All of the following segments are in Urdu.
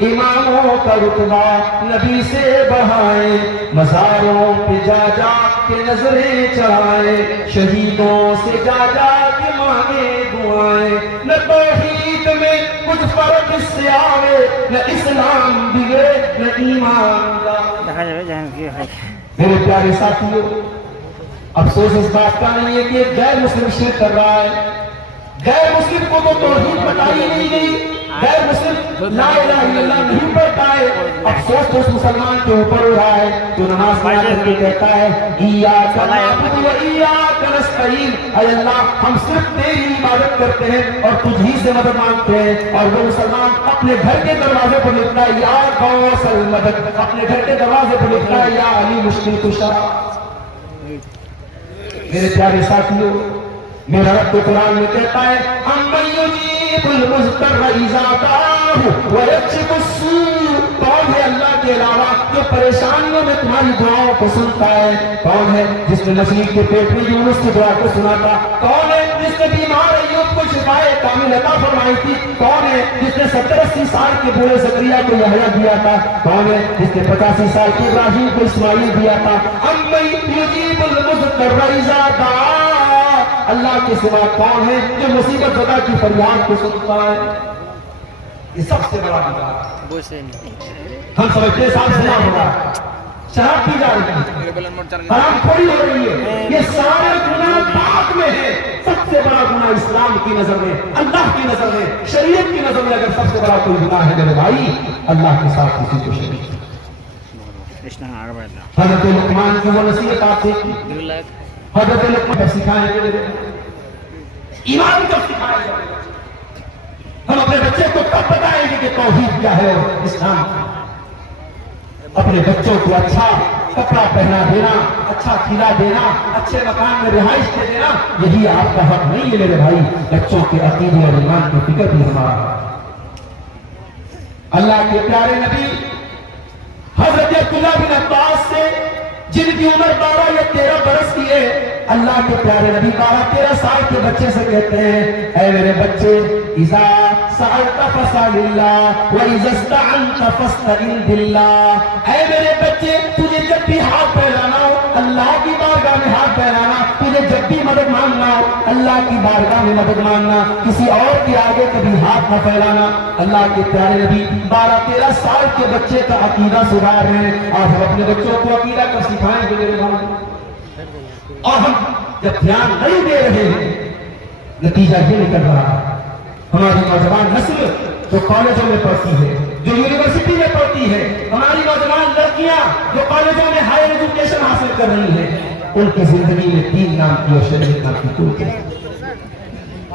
اماموں کا رتبہ نبی سے بڑھائیں، مزاروں پہ جا جا کے نظریں چڑھائیں، شہیدوں سے جا جا کے مانگے دعائیں، نہ توحید میں کچھ فرق اس سے آوے، نہ اسلام بگڑے نہ ایمان کا۔ میرے پیارے ساتھیوں، افسوس اس بات کا نہیں ہے کہ غیر مسلم شرک کر رہا ہے، غیر مسلم کو تو توحید بتائی نہیں گئی، غیر مسلم لا الہ الا اللہ نہیں پڑھتا ہے، افسوس تو اس مسلمان کے اوپر ہو رہا ہے جو نماز پڑھ کر کے کہتا ہے ایاک نعبد و ایاک نستعین، اے اللہ ہم صرف تیری عبادت کرتے ہیں اور تجھ ہی سے مدد مانگتے ہیں، اور وہ مسلمان اپنے گھر کے دروازے پر لکھتا ہے یا غوث المدد، اپنے گھر کے دروازے پر لکھتا ہے یا علی مشکل کشا۔ میرے پیارے ساتھیوں، میرا رب قرآن میں کہتا ہے اَمَّن يُجِيبُ الْمُضْطَرَّ إِذَا دَعَاهُ وَيَكْشِفُ السُّوءَ، کون ہے اللہ کے علاوہ جو پریشانیوں میں تمہاری دعاؤں کو سنتا ہے؟ کون ہے جس نے مچھلی کے پیٹ میں یونس کی دعا کو سنا تھا؟ کون ہے جس نے بیمار ایوب کو شفائے کامل عطا فرمائی تھی؟ کون ہے جس نے 70-80 سال کے بوڑھے زکریا کو یحییٰ دیا تھا؟ کون ہے جس نے 85 سال کے ابراہیم کو اسماعیل دیا تھا؟ اَمَّن يُجِيبُ الْمُضْطَرَّ إِذَا دَعَاهُ، اللہ کے سوا کون ہے جو مصیبت زدہ کی فریاد کو سنتا ہے؟ یہ سب سے بڑا گناہ ہم سمجھتے ہیں صاحب سنا ہوگا، شراب پی جا رہی ہے، حرام خوری ہو رہی ہے، یہ سارے گناہ پاک میں ہیں۔ سب سے بڑا گناہ اسلام کی نظر میں، اللہ کی نظر میں، شریعت کی نظر میں اگر سب سے بڑا کوئی گناہ ہے میرے بھائی، اللہ کے ساتھ کسی کو شریک۔ حضرت لقمان کی وہ نصیحت آپ دیکھیں، حضرت لقمان کب سکھائیں گے؟ ایمان کب سکھائیں گے؟ ہم اپنے بچے کو کب بتائیں گے کہ توحید کیا ہے اور اسلام؟ اپنے بچوں کو اچھا کپڑا پہنا دینا، اچھا کھلا دینا، اچھے مکان میں رہائش دے دینا، یہی آپ کا حق نہیں ہے میرے بھائی۔ بچوں کے عقیدے اور ایمان کی فکر بھی ہمارا۔ اللہ کے پیارے نبی حضرت عبداللہ بن عباس سے جن کی عمر 12 یا 13 برس کی ہے، اللہ کے پیارے نبی 12-13 سال کے بچے سے کہتے ہیں اے میرے بچے اذا سألت فاسأل اللہ واذا استعنت فاستعن باللہ، اے میرے بچے تجھے جب بھی ہاتھ پھیلانا ہو اللہ کی بارگاہ میں ہاتھ پھیلانا، تجھے جب بھی مدد مانگنا ہو اللہ کی بارگاہ میں مدد مانگنا، کسی اور کے آگے کبھی ہاتھ نہ پھیلانا۔ اللہ کے پیارے نبی 12-13 سال کے بچے کا عقیدہ سدھار رہے ہیں، اور ہم اپنے بچوں کو عقیدہ کا سکھائیں گے میرے بھائی؟ اور ہم جب دھیان نہیں دے رہے ہیں نتیجہ یہ نکل رہا ہے، ہماری نوجوان نسل جو کالجوں میں پڑھتی ہے، جو یونیورسٹی میں پڑھتی ہے، ہماری نوجوان لڑکیاں جو کالجوں میں ہائر ایجوکیشن حاصل کر رہی ہیں، ان کی زندگی میں دین نام کی اور شریعت نام کی کوئی چیز نہیں۔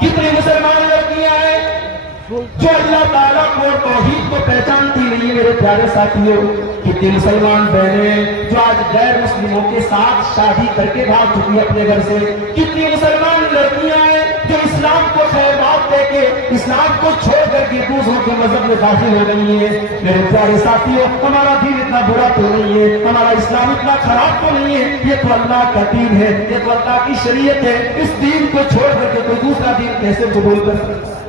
کتنی مسلمان لڑکیاں ہیں جو اللہ تعالیٰ کو اور توحید کو پہچانتی نہیں ہے میرے پیارے ساتھیوں؟ کتنی مسلمان بہنیں جو آج غیر مسلموں کے ساتھ شادی کر کے بھاگ چکی ہے اپنے گھر سے؟ کتنی مسلمان لڑکیاں ہیں جو اسلام کو خیرات دے کے اسلام کو چھوڑ کر کے دوسروں کے مذہب میں داخل ہو گئی ہیں؟ میرے پیارے ساتھیوں، ہمارا دین اتنا برا تو نہیں ہے، ہمارا اسلام اتنا خراب تو نہیں ہے، یہ تو اللہ کا دین ہے، یہ تو اللہ کی شریعت ہے۔ اس دین کو چھوڑ کر کے کوئی دوسرا دین کیسے قبول کر سکتا ہے؟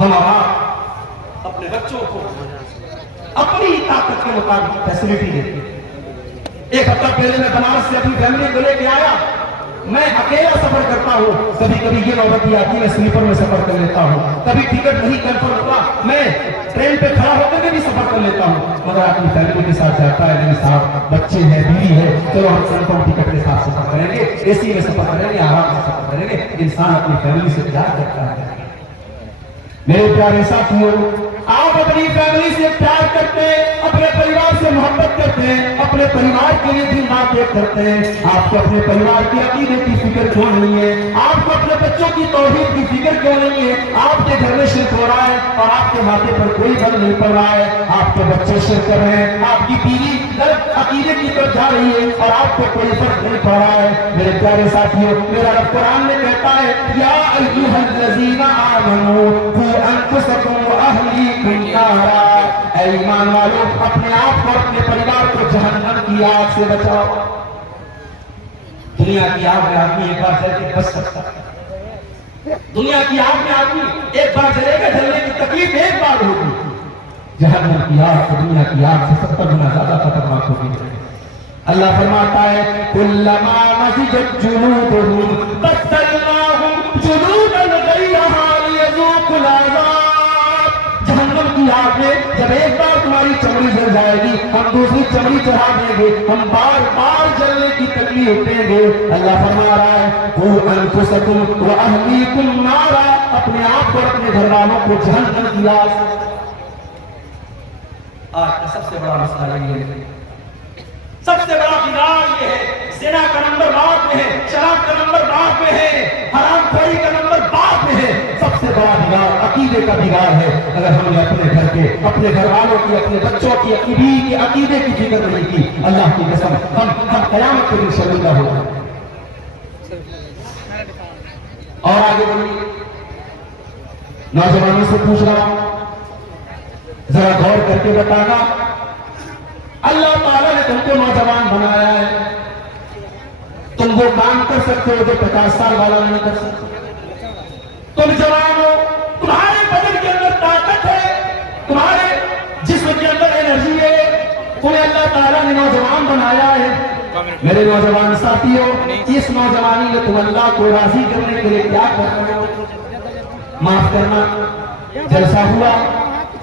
ہم اپنے بچوں کو اپنی طاقت کے مطابق فیسلٹی دیتے ہیں۔ ایک ہفتہ پہلے میں بنارس سے اپنی فیملی کو لے کے آیا، میں اکیلا سفر کرتا ہوں، کبھی کبھی یہ نوبت بھی آتی ہے میں سلیپر میں سفر کر لیتا ہوں، کبھی ٹکٹ نہیں کنفرم ہوتا میں ٹرین پہ کھڑا ہو کر کے بھی سفر کر لیتا ہوں، مگر اپنی فیملی کے ساتھ جاتا ہے، میرے ساتھ بچے ہیں، بیوی ہے، چلو ہم کنفرم ٹکٹ کے ساتھ سفر کریں گے، اے سی میں سفر کریں گے، آرام سے سفر کریں گے۔ انسان اپنی فیملی سے پیار کرتا ہے۔ میرے پیارے ساتھیوں، آپ اپنی فیملی سے پیار کرتے ہیں، اپنے پریوار سے محبت کرتے ہیں، اپنے پریوار کے لیے دن رات ایک کرتے ہیں، آپ کو اپنے پریوار کے عقیدے کی فکر کیوں نہیں ہے؟ آپ کو اپنے بچوں کی توحید کی فکر کیوں نہیں ہے؟ آپ کے گھر میں شرک ہو رہا ہے اور آپ کے ماتھے پر کوئی بل نہیں پڑ رہا ہے، آپ کے بچے شرک کر رہے ہیں، آپ کی بیوی غلط عقیدے کی طرف جا رہی ہے اور آپ کو کوئی فرق نہیں پڑ رہا ہے۔ میرے پیارے ساتھیوں، میرا رب قرآن میں کہتا ہے یا ایھا الذین آمنوا قوا انفسکم واہلیکم نارا، اے ایمان والو اپنے آپ کو اپنے پریوار کو جہنم کی آگ سے بچاؤ۔ دنیا کی آگ میں آدمی ایک بار جل کے بچ سکتا ہے، دنیا کی آگ میں آدمی ایک بار جلے گا، جلنے کی تکلیف تکلیف ایک بار ہوگی، جہنم کی آگ تو دنیا کی آگ سے 70 گنا زیادہ خطرناک ہوگی۔ اللہ فرماتا ہے کلما نضجت جلودہم بدلناہم جلودا غیرہا لیذوقوا العذاب۔ جہنم کی آگ میں جب ایک بار تمہاری چمڑی جل جائے گی، ہم دوسری چمڑی چڑھا دیں گے، ہم بار بار جلنے کی تکلیف دیں گے۔ اللہ فرما رہا ہے قوا انفسکم واہلیکم نارا، اپنے آپ کو اپنے گھر والوں کو جہنم کی آگ۔ آج کا سب سے بڑا مسئلہ یہ ہے، سب سے بڑا بگاڑ یہ ہے، زنا کا نمبر بعد میں ہے، شراب کا نمبر بعد میں ہے، حرام خوری کا نمبر بعد میں ہے۔ سب سے بڑا بگاڑ عقیدے کا بگاڑ ہے۔ اگر ہم نے اپنے گھر کے، اپنے گھر والوں کی، اپنے بچوں کی، اپنی بیوی کے عقیدے کی فکر نہیں کی، اللہ کی قسم ہم قیامت کے دن شرمندہ ہو گئے۔ اور آگے بڑھیے، نوجوانوں سے پوچھ رہا ہوں، ذرا غور کر کے بتانا، اللہ تعالیٰ نے تم کو نوجوان بنایا ہے، تم وہ کام کر سکتے ہو جو 50 سال والا نہیں کر سکتے۔ تم جوان ہو، تمہارے بدن کے اندر طاقت ہے، تمہارے جسم کے اندر انرجی ہے، تمہیں اللہ تعالیٰ نے نوجوان بنایا ہے۔ میرے نوجوان ساتھیوں، اس نوجوانی میں تم اللہ کو راضی کرنے کے لیے کیا کر رہے ہو؟ معاف کرنا، جلسہ ہوا،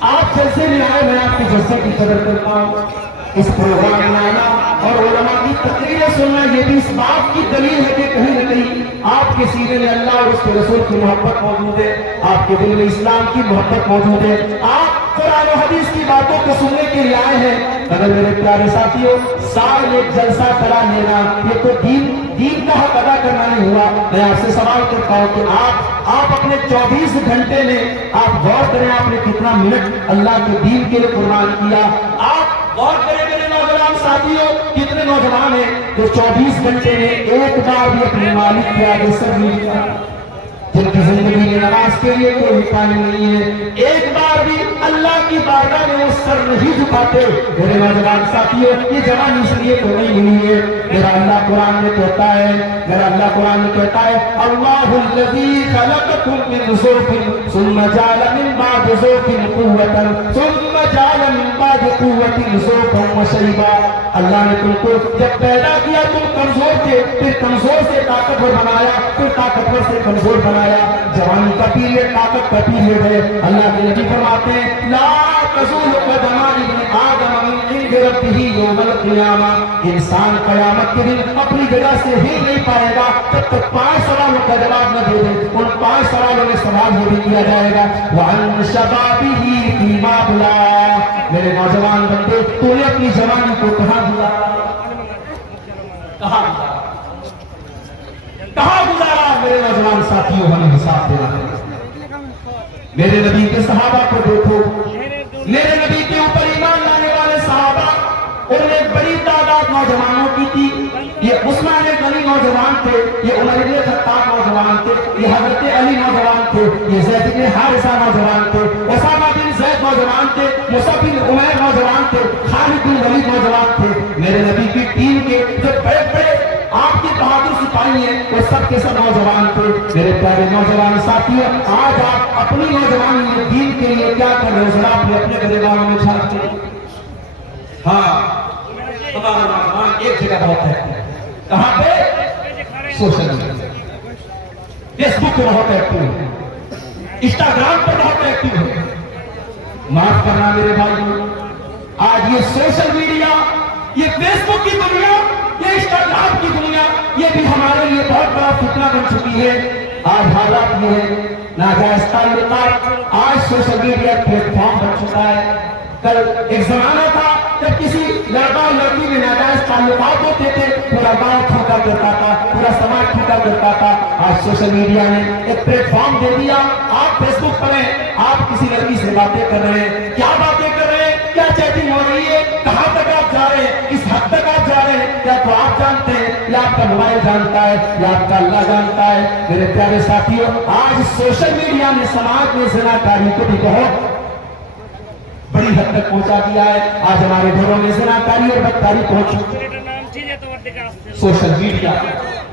آپ جلسے میں آئے، میں آپ کے جلسے کی قدر کرتا ہوں۔ اس پروگرام میں آنا اور علماء کی تقریریں سننا یہ بھی اس بات کی دلیل ہے کہ کہیں نہ کہیں آپ کے سینے میں اللہ اور اس کے رسول کی محبت موجود ہے، آپ کے دل میں اسلام کی محبت موجود ہے، آپ قرآن و حدیث کی باتوں کو سننے کے لیے آئے ہیں۔ اگر میرے پیارے ساتھیوں، سال ایک جلسہ کرا لینا یہ تو دین کا حق ادا کرنا نہیں ہوا۔ میں آپ سے سوال کرتا ہوں کہ آپ اپنے 24 گھنٹے میں آپ غور کریں، آپ نے کتنا منٹ اللہ کے دین کے لیے قربان کیا؟ آپ غور کریں میرے نوجوان ساتھیوں، کتنے نوجوان ہیں جو 24 گھنٹے میں ایک بار بھی اپنے مالک کے آگے سر نہیں جھکا، جن کی زندگی میں نماز کے لیے کوئی ٹائم نہیں ہے، ایک بار بھی اللہ کی بارگاہ میں وہ سر نہیں جھکاتے؟ میرے نوجوان ساتھیوں، یہ جوانی اس لیے تو نہیں ملی ہے۔ میرا اللہ قرآن میں کہتا ہے، اللہ الذی خلقکم من ضعف ثم جعل من بعد ضعف قوة ثم جعل من بعد قوة ضعفا وشیبا۔ اللہ نے تم کو جب پیدا کیا تم کمزور تھے، پھر کمزور سے طاقتور بنایا، پھر طاقتور سے کمزور بنایا۔ جوانی کا پیریڈ طاقت کا پیریڈ ہے۔ اللہ کے نبی فرماتے ہیں لا تزول قدم ابن آدم من عند ربہ یوم القیامہ، انسان قیامت کے دن اپنی جگہ سے ہل نہیں پائے گا جب تک 5 سوالوں کا جواب نہ دے دے۔ ان 5 سوالوں میں سوال یہ بھی کیا جائے گا وعن شبابہ فیما ابلیٰ، میرے نوجوان بندے تو نے اپنی جوانی کو کہاں گزارا؟ کہاں گزارا؟ میرے نوجوان ساتھیوں، ہمیں حساب دینا ہے۔ میرے نبی کے صحابہ کو دیکھو، میرے نبی کے اوپر ایمان لانے والے صحابہ، انہوں نے بڑی تعداد نوجوانوں کی تھی۔ یہ عثمان غنی نوجوان تھے، یہ عمر بن خطاب نوجوان تھے، یہ حضرت علی نوجوان تھے، یہ زید بن حارثہ نوجوان تھے، اسامہ بن زید نوجوان تھے، مصعب بن عمیر نوجوان تھے، خالد بن ولید نوجوان تھے۔ میرے نبی کی ٹیم کے جو بڑے بڑے آپ کے بہادر سپاہی ہیں وہ سب کے سب نوجوان تھے۔ میرے پیارے نوجوان ساتھیوں، آج آپ اپنی نوجوانی میں دین کے لیے کیا کر رہے ہو؟ ذرا اپنے گریبانوں میں جھانک کے۔ ہاں، ہمارا نوجوان ایک جگہ بہت ہے، کہاں پہ؟ سوشل میڈیا، فیس بک پہ بہت ایکٹیو ہے، انسٹاگرام پر بہت ایکٹیو ہے۔ معاف کرنا میرے بھائیوں، آج یہ سوشل میڈیا، یہ فیس بک کی دنیا، یہ انسٹاگرام کی دنیا، یہ بھی ہمارے لیے بہت بڑا فتنہ بن چکی ہے۔ آج حالات یہ ہے، ناجائز تعلقات آج سوشل میڈیا پلیٹ فارم بن چکا ہے۔ کل ایک زمانہ تھا جب کسی لڑکا اور لڑکی میں ناجائز تعلقات ہوتے تھے، پورا گاؤں ٹھوکا کرتا تھا، پورا سماج ٹھوکا کرتا تھا۔ آج سوشل میڈیا نے ایک پلیٹ فارم دے دیا۔ آپ فیس بک پر ہیں، آپ کسی لڑکی سے باتیں کر رہے ہیں، کیا باتیں کر رہے ہیں، کیا چیٹنگ ہو رہی ہے، کہاں تک آپ جا رہے ہیں، کس حد تک آپ جا رہے ہیں، کیا تو آپ جانتے ہیں یا آپ کا موبائل جانتا ہے یا آپ کا اللہ جانتا ہے؟ میرے پیارے ساتھیوں، آج سوشل میڈیا نے سماج میں زناکاری کو بھی بہت بڑی حد تک پہنچا دیا ہے۔ آج ہمارے گھروں میں زناکاری اور بدکاری پہنچ چکی ہے۔ سوشل میڈیا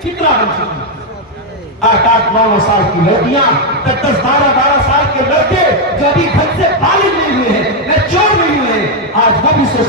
کتنا بن چکی ہے۔ 8-8 9 سال کی لڑکیاں، 10-12 سال کے لڑکے جو ابھی گھر سے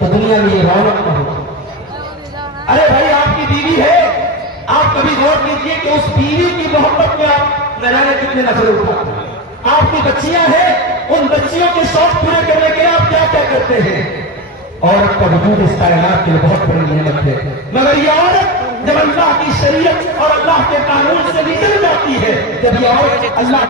تو دنیا میں یہ رونق نہ ہوتی۔ ارے بھائی آپ کی بیوی ہے، آپ کبھی غور کیجئے کہ اس بیوی کی محبت میں آپ نہ جانے کتنے نخرے اٹھاتے ہیں۔ آپ کی بچیاں ہیں، ان بچیوں کے شوق پورے کرنے کے لیے آپ کیا کیا کرتے ہیں؟ عورت کا وجود اس کائنات کے لیے بہت بڑی نعمت ہے، مگر یہ عورت جب اللہ کی شریعت اور اللہ کے قانون سے نکل جاتی ہے، جب یہ عورت اللہ